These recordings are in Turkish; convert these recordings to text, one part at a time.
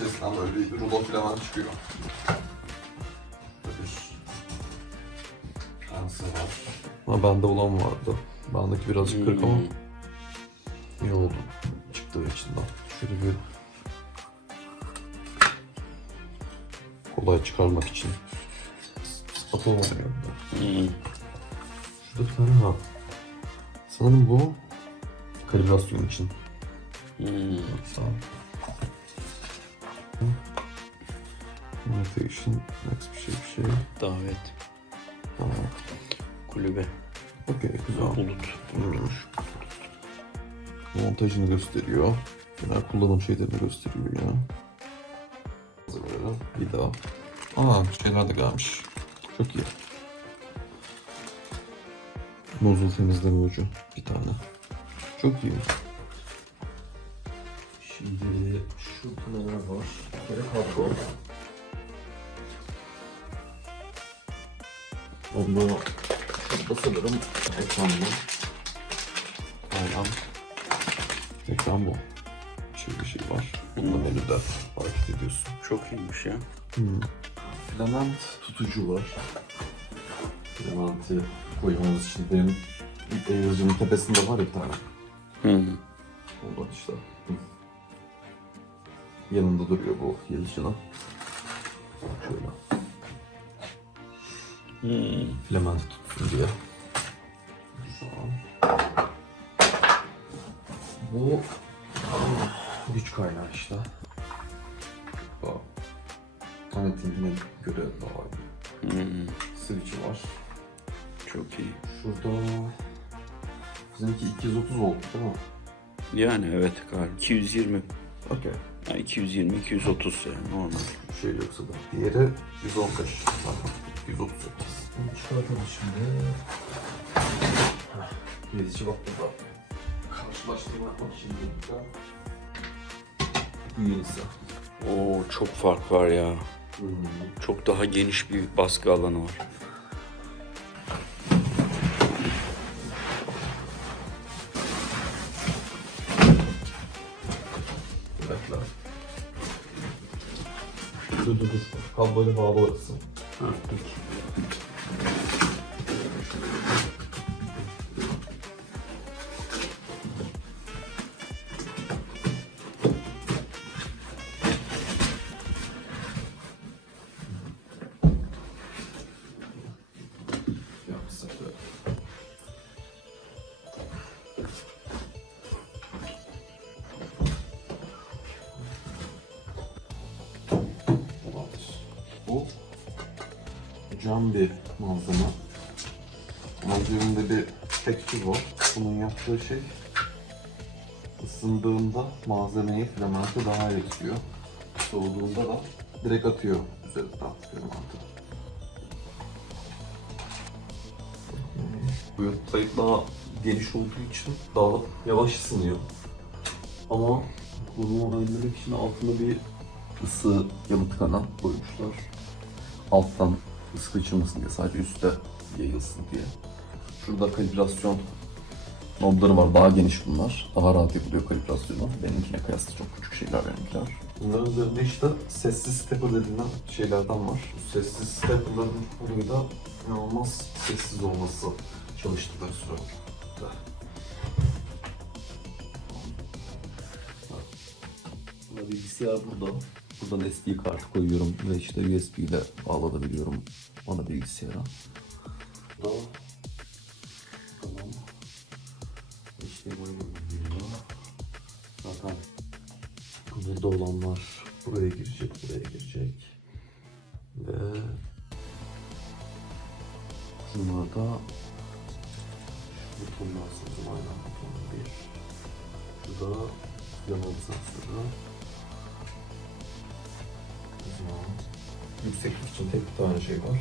içerisinden böyle bir rulo filament çıkıyor. Bir var. Ha bende olan vardı. Bendeki birazcık kırık ama iyi oldu. Çıktığı içinden. Şöyle bir kolay çıkarmak için. Spatula var ya. Hmm. Şurada bir tane var. Sanırım bu kalibrasyon için. Hmm. Invitation, next bir şey bir şey. Davet. Tamam. Kulübe. Okey, güzel. Bulut. Hmm. Montajını gösteriyor. Genel kullanım şeylerini gösteriyor ya. Böyle bir daha. Aa şeyler de gelmiş. Çok iyi. Nozul temizleme ucu bir tane. Çok iyi. Şimdi şurada neler var? Bir kere kablo. Onda şurada sanırım ekran var. Aynen. Ekran bu. Şöyle bir şey var. Bunda menüde hareket ediyorsun. Çok iyiymiş ya. Hmm. Filament tutucu var. Filamenti koymamız için benim yazıcımın tepesinde var ya bir tane. Hmm. Ondan işte. Hı. Yanında duruyor bu yazıcının. Filament tutsun diye. Güzel. Bu güç kaynağı işte. Bu. Tanıtımına göre daha iyi. Hmm. Switch'i var. Çok iyi. Şurada bizimki 230 volt değil mi? Yani evet galiba 220. Okey. Yani 220 230 yani normal. Bir şey yoksa da. Diğeri 115. Tamam. 138. Bunu çıkartalım şimdi. Yedici bak burada. Karşılaştırma yapmak için burada. Bu yenisi. Oo çok fark var ya. Hmm. Çok daha geniş bir baskı alanı var. Bekle. Dur dur dur. Kabloyla bağlı orası. Ha, peki. Bu cam bir malzeme. Malzemede bir tekstür var. Bunun yaptığı şey ısındığında malzemeyi filamenti daha eksiyor. Soğuduğunda da direkt atıyor üzerinden filamenti. Bu yurtlayıp daha geniş olduğu için daha yavaş ısınıyor. Ama bunu olabilmek için altında bir ısı yalıtkanı koymuşlar. Alttan ısı kaçırmasın diye sadece üstte yayılsın diye. Şurada kalibrasyon nodları var. Daha geniş bunlar. Daha rahat yapılıyor kalibrasyonu. Benimkine kıyasla çok küçük şeyler benimkiler. Bunların üzerinde işte sessiz stepper denilen şeylerden var. Sessiz stepperların olayı da inanılmaz sessiz olması çalıştıkları süre. Burada bilgisayar burada. Buradan SD kartı koyuyorum ve işte USB ile bağlanabiliyorum ana bilgisayara. Burada tamam. İşte. Zaten burada olanlar buraya girecek, buraya girecek. Ve bunlar da şu butonlar sanırım aynen bir. Bu da yanıl sensörü. Yükseklik için tek bir tane şey var.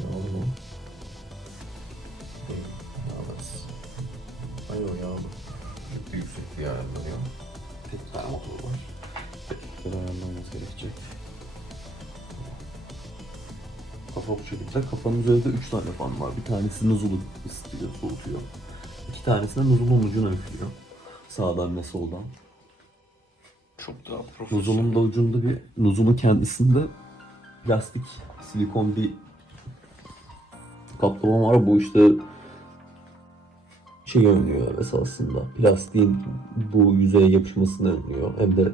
Ne alalım? Yağmaz. Hayır o. Büyük bir yüksekliği ayarlanıyor. Tek tane motor var. Teknikleri ayarlanması gerekecek. Kafa bu şekilde. Kafanın üzerinde 3 tane fan var. Bir tanesi nuzulu ısıtıyor, soğutuyor. İki tanesine nuzulun ucuna üflüyor. Sağdan ve soldan. Çok daha profesyonel. Nuzulun da ucunda bir nuzulun kendisinde plastik silikon bir kaplama var. Bu işte şey önlüyor esasında. Plastiğin bu yüzeye yapışmasını önlüyor. Hem de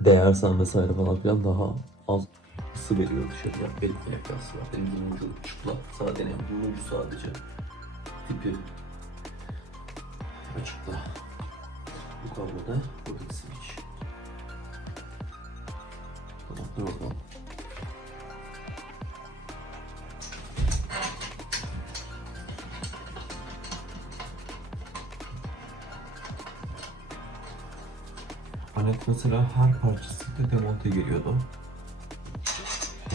değersen vesaire falan filan daha az ısı veriyor dışarıya. Benim plakası var. Benim ucu çıplak. Yani bunun ucu sadece tipi açıkta. Bu kabloda rocket switch. Dur. Anet mesela her parçası da demonte geliyordu.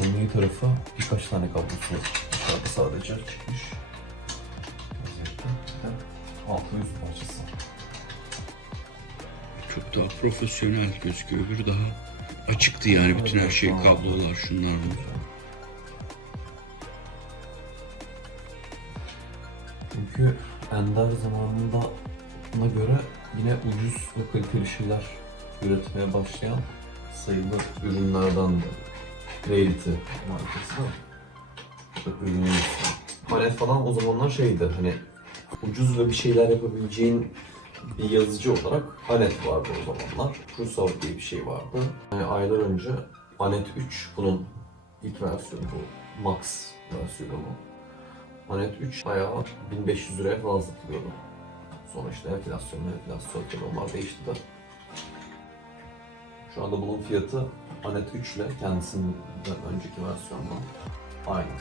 Önlüğü tarafa birkaç tane kablosu dışarıda sadece çıkmış. Vaziyette. Bir de altı yüz parçası. Çok daha profesyonel gözüküyor. Öbürü daha açıktı yani bütün her şey kablolar şunlar bunlar. Çünkü Ender zamanında buna göre yine ucuz ve kaliteli şeyler üretmeye başlayan sayılı ürünlerden de. Reality markası ürünü Palet falan o zamanlar şeydi hani ucuz ve bir şeyler yapabileceğin bir yazıcı olarak Anet vardı o zamanlar. TrueSoft diye bir şey vardı. Yani aylar önce Anet 3 bunun ilk versiyonu bu. Max versiyonu bu. Anet 3 bayağı 1500 liraya falan satılıyordu. Sonra işte enflasyon, enflasyon onlar değişti de. Şu anda bunun fiyatı Anet 3 ile kendisinden önceki versiyonla aynı.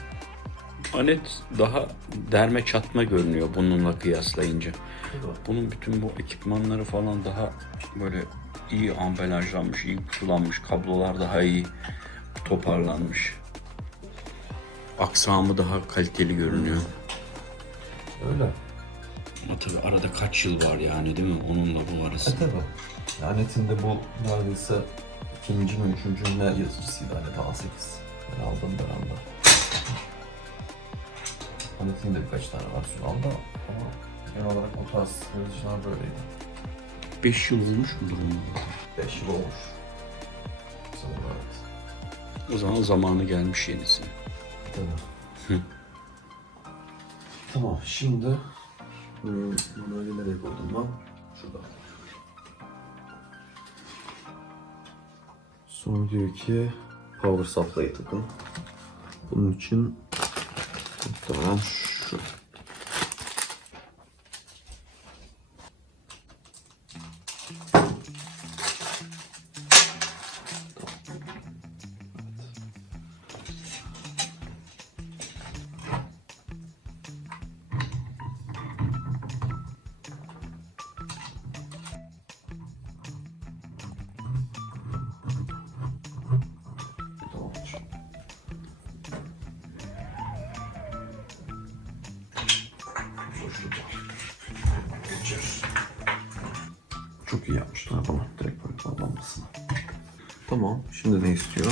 Anet daha derme çatma görünüyor bununla kıyaslayınca. Bunun bütün bu ekipmanları falan daha böyle iyi ambalajlanmış, iyi kutulanmış, kablolar daha iyi toparlanmış. Aksamı daha kaliteli görünüyor. Öyle. Ama tabii arada kaç yıl var yani değil mi? Onunla bu E arası. tabi. Anet'in de bu neredeyse ikinci mi üçüncü ne yazıcısıydı Anet A8. Ben aldığım dönemde. Anet'in de birkaç tane versiyon aldı ama genel olarak o tarz yazıcılar böyleydi. 5 yıl olmuş mudur onun? 5 yıl olmuş. Sanırım evet. O zaman zamanı gelmiş yenisi. Tabii. tamam şimdi hmm, bunu öyle nereye koydum ben? Şurada. Sonra diyor ki power supply takın. Bunun için 怎么了 Tamam. Şimdi ne istiyor?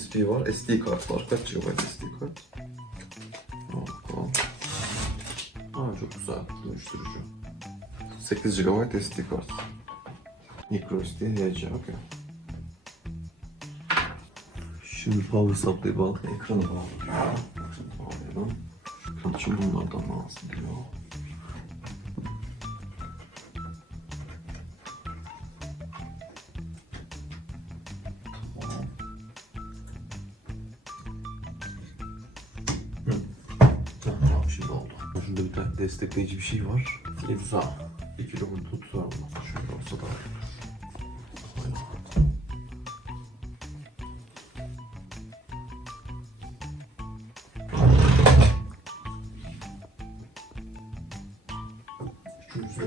SP var. SD kart var. Kaç GB SD kart? Tamam. Aa, çok güzel. Dönüştürücü. 8 GB SD kart. Micro SD HC. Okey. Şimdi power supply bağlı. Ekranı bağlı diyor. Ekranı bağlayalım. Ekran için bunlardan lazım diyor. Şimdi oldu. Şurada bir tane destekleyici bir şey var. Filipsa. 2 kilo burada tutar mı? Şöyle olsa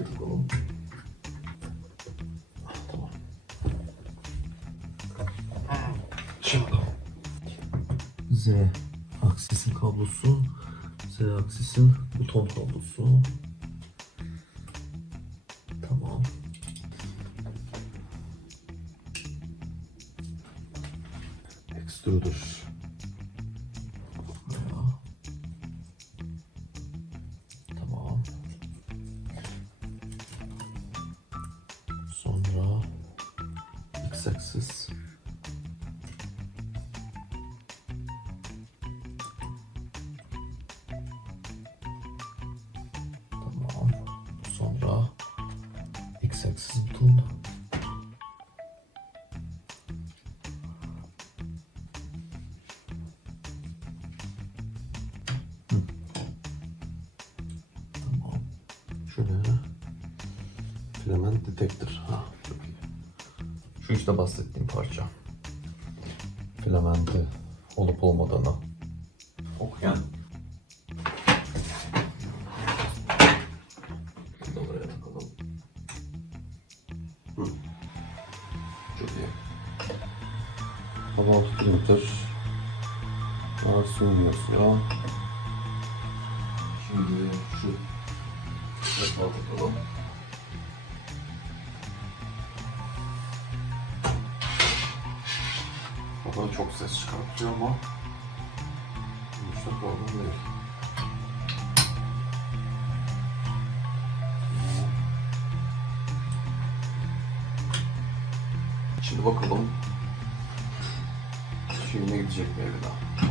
tıkalım. Ah. Şimdi. Z aksisin kablosu. Z aksisin buton kablosu. Tamam. Extruder. Detector. Ha. Şu işte bahsettiğim parça. Filamenti olup olmadığını okuyan. Hava printer. Versiyon yazıyor. Şimdi şu defa takalım. Da çok ses çıkartıyor ama sonuçta problem değil. Şimdi bakalım. Şimdi gidecek mi bir daha?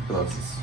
Ne kadar sessiz